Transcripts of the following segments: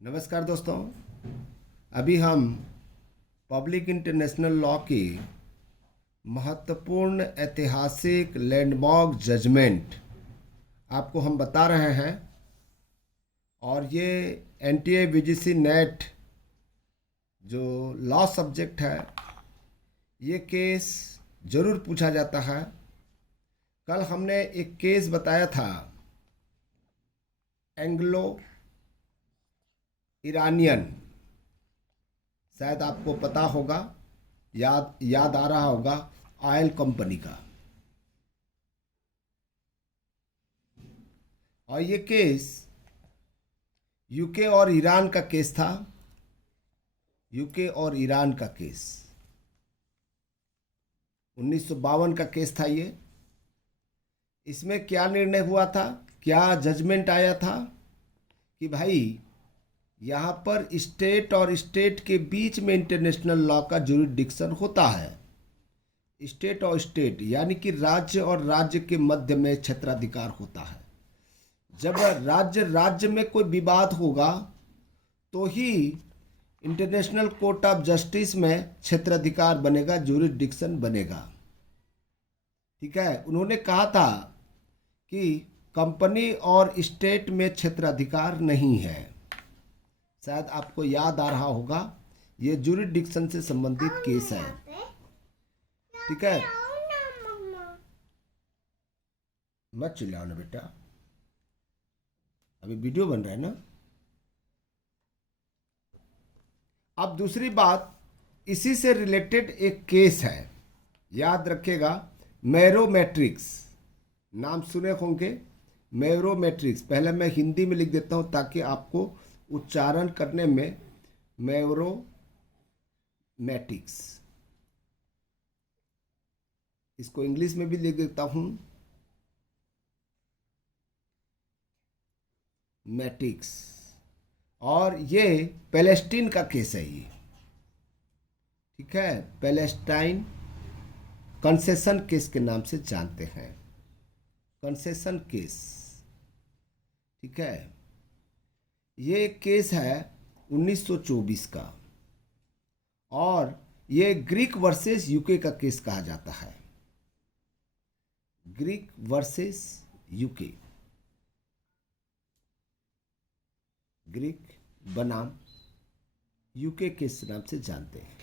नमस्कार दोस्तों। अभी हम पब्लिक इंटरनेशनल लॉ की महत्वपूर्ण ऐतिहासिक लैंडमार्क जजमेंट आपको हम बता रहे हैं। और ये एनटीए वीजीसी नेट जो लॉ सब्जेक्ट है, ये केस ज़रूर पूछा जाता है। कल हमने एक केस बताया था, एंग्लो ईरानियन, शायद आपको पता होगा, याद आ रहा होगा, ऑयल कंपनी का। और ये केस यूके और ईरान का केस था। यूके और ईरान का केस 1952 का केस था ये। इसमें क्या निर्णय हुआ था, क्या जजमेंट आया था कि भाई यहाँ पर स्टेट और स्टेट के बीच में इंटरनेशनल लॉ का जुरिडिक्शन होता है। स्टेट और स्टेट यानी कि राज्य और राज्य के मध्य में क्षेत्राधिकार होता है। जब राज्य राज्य में कोई विवाद होगा तो ही इंटरनेशनल कोर्ट ऑफ जस्टिस में क्षेत्राधिकार बनेगा, जुरिडिक्शन बनेगा। ठीक है। उन्होंने कहा था कि कंपनी और स्टेट में क्षेत्राधिकार नहीं है। शायद आपको याद आ रहा होगा, ये जुरिडिक्शन से संबंधित केस है। ठीक है, मत चिल्लाओ ना बेटा, अभी वीडियो बन रहा है ना। अब दूसरी बात, इसी से रिलेटेड एक केस है, याद रखिएगा, मैरोमैट्रिक्स। नाम सुने होंगे, मैरोमैट्रिक्स। पहले मैं हिंदी में लिख देता हूं ताकि आपको उच्चारण करने में, मैरोमैटिक्स। इसको इंग्लिश में भी लिख देता हूं, मैटिक्स। और ये पैलेस्टीन का केस है ये। ठीक है, पैलेस्टाइन कंसेशन केस के नाम से जानते हैं, कंसेशन केस। ठीक है, ये केस है 1924 का, और ये ग्रीक वर्सेस यूके का केस कहा जाता है। ग्रीक वर्सेस यूके, ग्रीक बनाम यूके केस नाम से जानते हैं।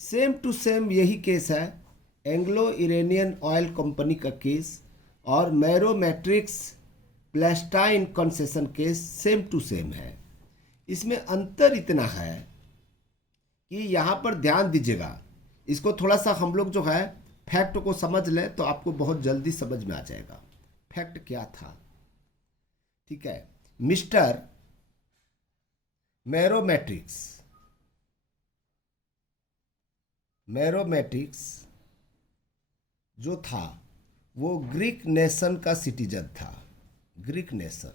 सेम टू सेम यही केस है, एंग्लो ईरानियन ऑयल कंपनी का केस और Mavrommatis Palestine concession case same to same है। इसमें अंतर इतना है कि यहाँ पर ध्यान दीजिएगा, इसको थोड़ा सा हम लोग जो है फैक्ट को समझ लें तो आपको बहुत जल्दी समझ में आ जाएगा फैक्ट क्या था। ठीक है, मिस्टर मैरोमैट्रिक्स जो था वो ग्रीक नेशन का सिटीजन था। ग्रीक नेशन,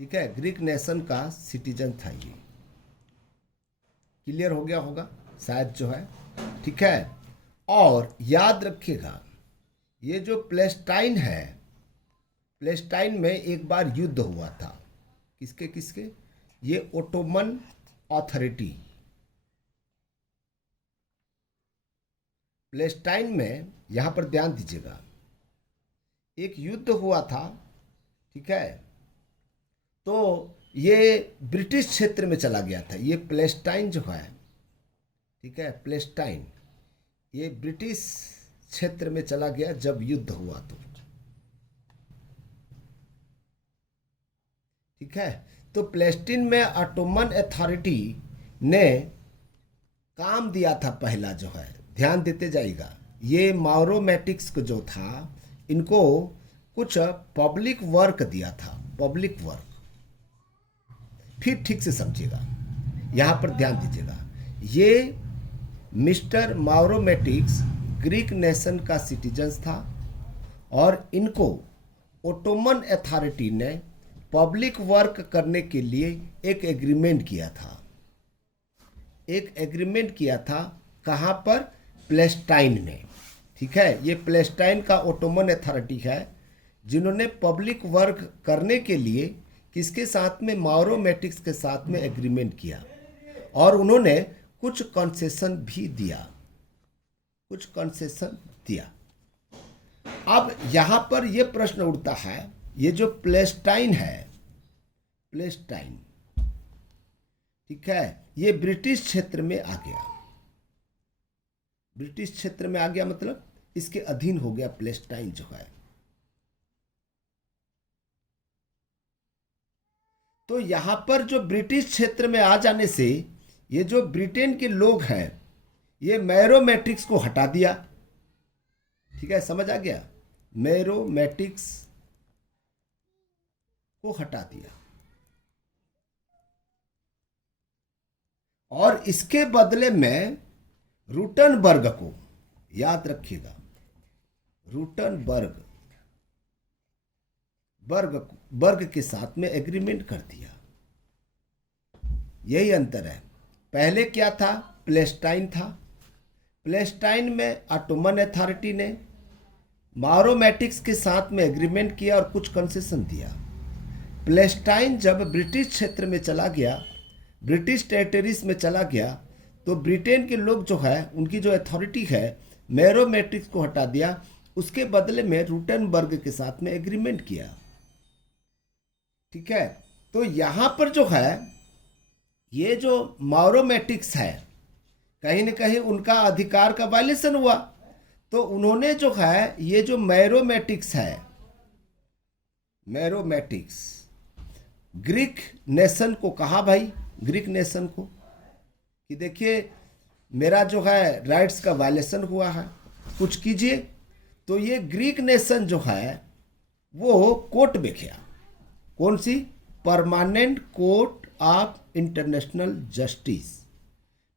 ठीक है, ग्रीक नेशन का सिटीजन था ये। क्लियर हो गया होगा शायद जो है। ठीक है, और याद रखिएगा, ये जो पैलेस्टाइन है, पैलेस्टाइन में एक बार युद्ध हुआ था। किसके किसके? ये ओटोमन अथॉरिटी। पैलेस्टाइन में, यहाँ पर ध्यान दीजिएगा, एक युद्ध हुआ था। ठीक है, तो ये ब्रिटिश क्षेत्र में चला गया था ये पैलेस्टाइन जो है। ठीक है, पैलेस्टाइन ये ब्रिटिश क्षेत्र में चला गया जब युद्ध हुआ तो। ठीक है, तो पैलेस्टीन में ऑटोमन अथॉरिटी ने काम दिया था पहला जो है, ध्यान देते जाइएगा। ये मैरोमैटिक्स को जो था, इनको कुछ पब्लिक वर्क दिया था, पब्लिक वर्क। फिर ठीक से समझिएगा, यहाँ पर ध्यान दीजिएगा। ये मिस्टर मैरोमैटिक्स ग्रीक नेशन का सिटीजन था और इनको ओटोमन अथॉरिटी ने पब्लिक वर्क करने के लिए एक एग्रीमेंट किया था। एक एग्रीमेंट किया था कहाँ पर? पैलेस्टाइन में। ठीक है, ये पैलेस्टाइन का ओटोमन अथॉरिटी है जिन्होंने पब्लिक वर्क करने के लिए किसके साथ में, माउरो मैट्रिक्स के साथ में एग्रीमेंट किया और उन्होंने कुछ कंसेशन भी दिया, कुछ कंसेशन दिया। अब यहां पर यह प्रश्न उठता है, ये जो पैलेस्टाइन है, पैलेस्टाइन, ठीक है, ये ब्रिटिश क्षेत्र में आ गया, ब्रिटिश क्षेत्र में आ गया मतलब इसके अधीन हो गया पैलेस्टाइन जो है। तो यहां पर जो ब्रिटिश क्षेत्र में आ जाने से ये जो ब्रिटेन के लोग हैं ये मैरो मैट्रिक्स को हटा दिया, ठीक है, समझ आ गया, मैरो मैट्रिक्स को हटा दिया और इसके बदले में रूटनबर्ग को, याद रखिएगा, रूटनबर्ग वर्ग के साथ में एग्रीमेंट कर दिया। यही अंतर है। पहले क्या था, पैलेस्टाइन था, पैलेस्टाइन में ऑटोमन अथॉरिटी ने माउरो मैट्रिक्स के साथ में एग्रीमेंट किया और कुछ कंसेशन दिया। पैलेस्टाइन जब ब्रिटिश क्षेत्र में चला गया, ब्रिटिश टेरिटरीज में चला गया, तो ब्रिटेन के लोग जो है उनकी जो अथॉरिटी है मैरो मैट्रिक्स को हटा दिया, उसके बदले में रूटनबर्ग के साथ में एग्रीमेंट किया, ठीक है। तो यहां पर जो है ये जो माउरो मैट्रिक्स है कहीं ना कहीं उनका अधिकार का वायलेशन हुआ, तो उन्होंने जो है ये जो मैरो मैट्रिक्स है, मैरो मैट्रिक्स ग्रीक नेशन को कहा, भाई ग्रीक नेशन को कि देखिए मेरा जो है राइट्स का वायलेशन हुआ है, कुछ कीजिए। तो ये ग्रीक नेशन जो है वो कोर्ट में गया, कौन सी, permanent court of international justice,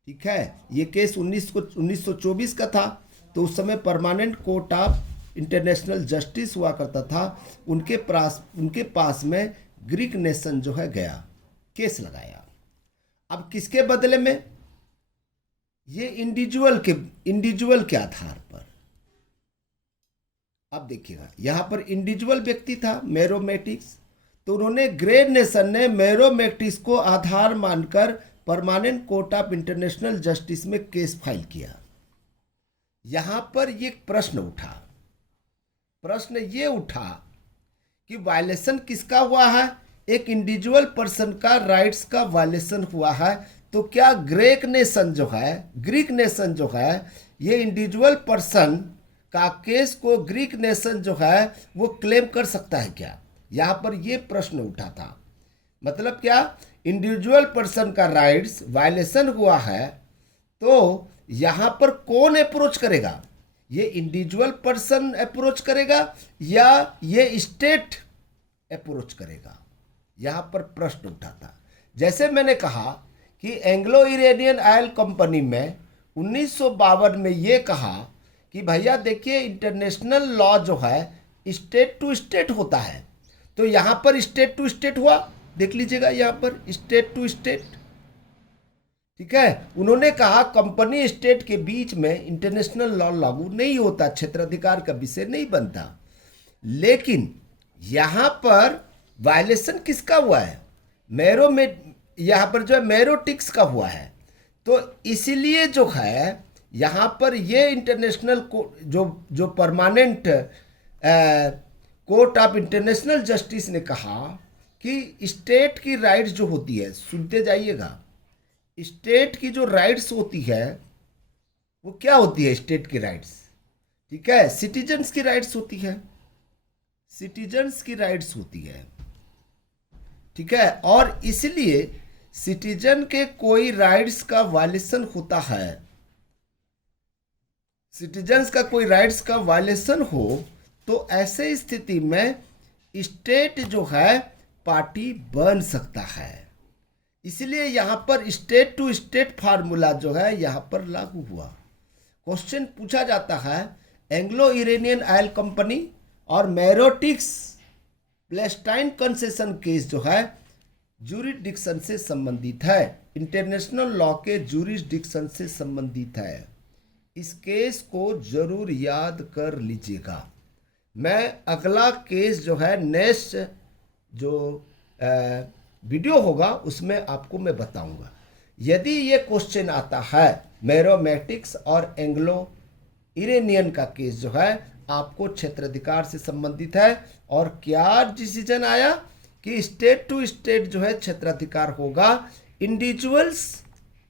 ठीक है। ये केस 1924 का था, तो उस समय permanent court of international justice हुआ करता था। उनके पास में ग्रीक नेशन जो है गया, केस लगाया। अब किसके बदले में, ये इंडिविजुअल के आधार पर। अब देखिएगा यहां पर इंडिविजुअल व्यक्ति था मैरो मैट्रिक्स, तो उन्होंने ग्रेट नेशन ने मैरो मैट्रिक्स को आधार मानकर permanent court of international justice में केस फाइल किया। यहां पर ये प्रश्न उठा, प्रश्न ये उठा कि वायलेशन किसका हुआ है, एक इंडिविजुअल पर्सन का राइट्स का वायलेशन हुआ है। तो क्या ग्रीक नेशन जो है ये इंडिविजुअल पर्सन का केस को ग्रीक नेशन जो है वो क्लेम कर सकता है क्या, यहां पर ये प्रश्न उठा था। मतलब क्या, इंडिविजुअल पर्सन का राइट्स वायलेशन हुआ है, तो यहां पर कौन अप्रोच करेगा, ये इंडिविजुअल पर्सन अप्रोच करेगा या ये स्टेट अप्रोच करेगा, यहां पर प्रश्न उठा था। जैसे मैंने कहा कि एंग्लो इरानियन ऑयल कंपनी में 1952 में ये कहा कि भैया देखिए इंटरनेशनल लॉ जो है स्टेट टू स्टेट होता है, तो यहां पर स्टेट टू स्टेट हुआ, देख लीजिएगा यहां पर स्टेट टू स्टेट, ठीक है। उन्होंने कहा कंपनी स्टेट के बीच में इंटरनेशनल लॉ लागू नहीं होता, क्षेत्राधिकार का विषय नहीं बनता। लेकिन यहां पर वायलेशन किसका हुआ है, मैरो में, यहां पर जो है मैरोटिक्स का हुआ है। तो इसलिए जो है यहां पर ये इंटरनेशनल जो permanent court of international justice ने कहा कि स्टेट की राइट्स जो होती है, सुनते जाइएगा, स्टेट की जो राइट्स होती है वो क्या होती है, स्टेट की राइट्स, ठीक है, सिटीजन्स की राइट्स होती है, सिटीजन्स की राइट्स होती है, ठीक है। और इसलिए सिटीजन के कोई राइट्स का वायलेशन होता है, सिटीजन्स का कोई राइट्स का वायलेशन हो, तो ऐसे स्थिति में स्टेट जो है पार्टी बन सकता है। इसलिए यहां पर स्टेट टू स्टेट फार्मूला जो है यहां पर लागू हुआ। क्वेश्चन पूछा जाता है, एंग्लो इरानियन ऑयल कंपनी और मैरोटिक्स पैलेस्टाइन कंसेशन केस जो है जूरिसडिक्शन से संबंधित है, इंटरनेशनल लॉ के जूरिसडिक्शन से संबंधित है। इस केस को जरूर याद कर लीजिएगा। मैं अगला केस जो है नेक्स्ट जो वीडियो होगा उसमें आपको मैं बताऊंगा। यदि ये क्वेश्चन आता है मैरोमैटिक्स और एंग्लो इरेनियन का केस जो है आपको क्षेत्राधिकार से संबंधित है, और क्या डिसीजन आया कि स्टेट टू स्टेट जो है क्षेत्राधिकार होगा, इंडिविजुअल्स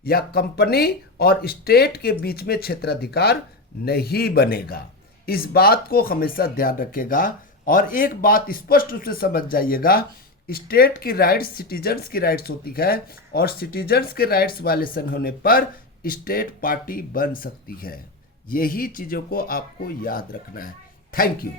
या कंपनी और स्टेट के बीच में क्षेत्राधिकार नहीं बनेगा। इस बात को हमेशा ध्यान रखिएगा। और एक बात स्पष्ट रूप से समझ जाइएगा, स्टेट की राइट्स सिटीजन्स की राइट्स होती है, और सिटीजन्स के राइट्स वायलेशन होने पर स्टेट पार्टी बन सकती है। यही चीज़ों को आपको याद रखना है। Thank you.